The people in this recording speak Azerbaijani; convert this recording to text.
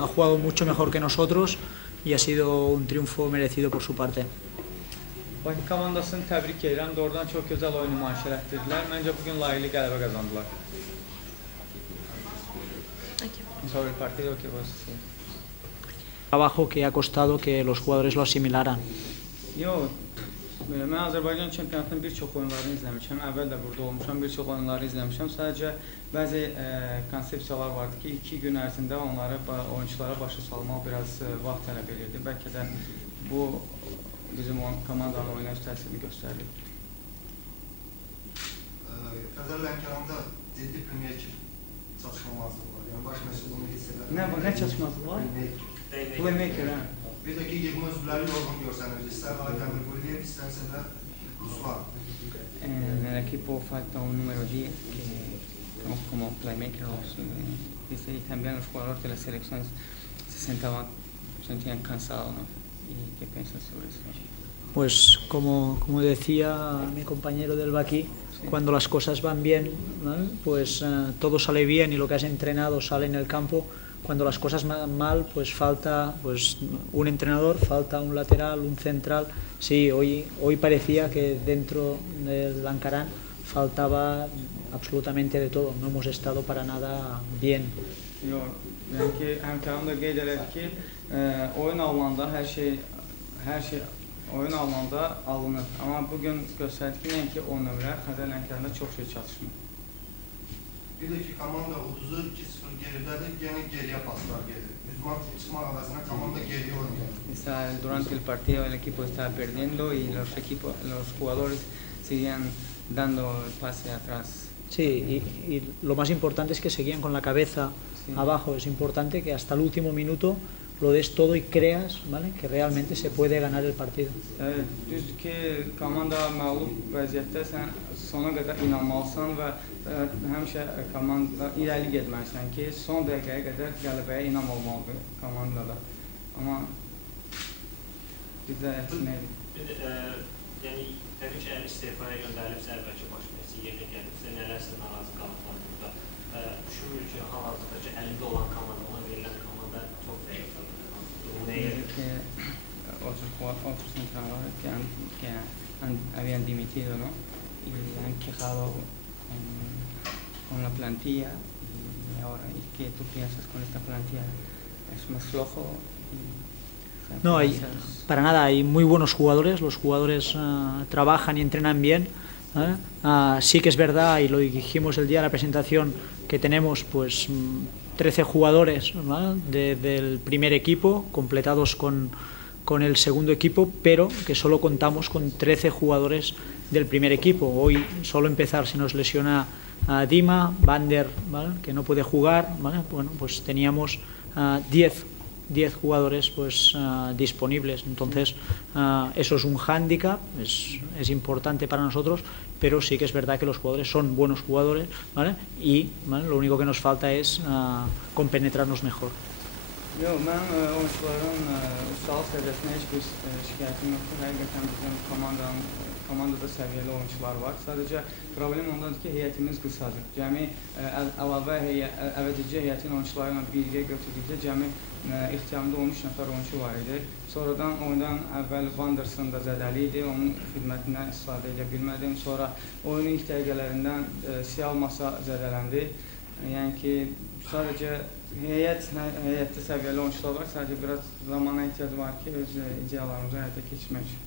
Ha jugado mucho mejor que nosotros y ha sido un triunfo merecido por su parte. Bakı komandasını təbrik edirəm. Doğrudan çox gözəl oyun nümayiş etdirdilər. Məncə bugün layiqli qələbə qazandılar. Sobre el partido que vos Trabajo que ha costado que los jugadores lo asimilaran. Yox, mən Azərbaycan çempionatının bir çox oyunlarını izləmişəm. Əvvəl də burada olmuşam, bir çox oyunları izləmişəm. Sadəcə bəzi konsepsiyalar vardı ki, 2 gün ərzində onları oyunçulara başa salmaq biraz vaxt tələb edirdi. Bəlkə də bu bizim komandanın oynayış təsirini göstərir. Xəzər Lənkəranda ciddi Premier League çatışmamazlığı var. Yəni baş məşqçi bunu hiss edir. Nə çatışmazlığı var? Playmaker, hə. Bir də ki, yığma üzvləri yorğun görsənir. İstər Ali Dəmirquliyev, istərsə də Ruslan. En el equipo falta un número 10 que como playmaker. Dice, y también los jugadores de las selecciones se sentían cansados, ¿no? ¿Y qué piensas sobre eso? Pues como decía mi compañero del Baquí, sí, cuando las cosas van bien, ¿vale? Pues todo sale bien y lo que has entrenado sale en el campo. Cuando las cosas van mal, pues falta un entrenador, falta un lateral, un central. Sí, hoy parecía que dentro del Lankaran faltaba absolutamente de todo. No hemos estado para nada bien. Yox, yəni ki, həmkarım da qeyd elədi ki, oyun alınanda hər şey oyun alınanda alınır. Amma bugün göstərdi ki, nəinki o nömrə Xəzər Lənkəranda çox şey çatışmır. Bir də ki, komanda uduzu 2-0 geridədir, yenə geriyə paslar gedir. Üzman çıxmaq əvəzinə komanda geriyə oynayır. Durante el partido el equipo estaba perdiendo y los jugadores seguían dando el pase atrás. Sí, y lo más importante es que seguían con la cabeza abajo. Es importante que hasta el último minuto lo des todo y creas, ¿vale?, que realmente se puede ganar el partido. Evet, düzdür ki, komanda məğlub vəziyyətdə sən sona qədər inanmalısan və həmişə komanda irəli getməlisən ki, son dəqiqəyə qədər qələbəyə inam olmalıdır komandada. Amma bizdə neydi? Yəni, təbii ki, əgər istefaya göndərilibsə, əvvəlki baş məşqçi yerinə gəlibsə, nələrsə narazı qalıblar burada. Düşünmür ki, hal-hazırda ki, əlində olan komanda, ona verilən komanda çox zəifdir. Que otros entrenadores que habían dimitido, ¿no? Y han quejado con la plantilla. Y ahora, ¿y qué tú piensas con esta plantilla? ¿Es más flojo? No, para nada, hay muy buenos jugadores, los jugadores trabajan y entrenan bien. Sí que es verdad, y lo dijimos el día de la presentación, que tenemos pues 13 jugadores, ¿vale?, del primer equipo, completados con el segundo equipo, pero que solo contamos con 13 jugadores del primer equipo. Hoy solo empezar se nos lesiona Dima, Vander, ¿vale?, que no puede jugar, ¿vale? Bueno, pues teníamos 10 jugadores pues disponibles. Entonces eso es un hándicap, es importante para nosotros, pero sí que es verdad que los jugadores son buenos jugadores, ¿vale? Y ¿vale?, lo único que nos falta es compenetrarnos mejor. Yox, mən oyunçuların ustalıq səviyyəsinə heç bir şikayətim yoxdur. Həqiqətən bizim komandada səviyyəli oyunçular var. Sadəcə problem ondadır ki, heyətimiz qısadır. Cəmi əlavə əvəzedici heyətin oyunçuları ilə birgə götürdükdə cəmi ixtiyarında 13 nəfər oyunçu var idi. Sonradan oyundan əvvəl Vanderson da zədəli idi, onun xidmətindən istifadə edə bilmədim. Sonra oyunun ilk dəqiqələrindən Siyal masa zədələndi. Yəni ki, sadəcə heyətdə səviyyəli oyunçular var, sadəcə biraz zamana ehtiyac var ki, öz ideyalarımızı həyata keçirmək üçün.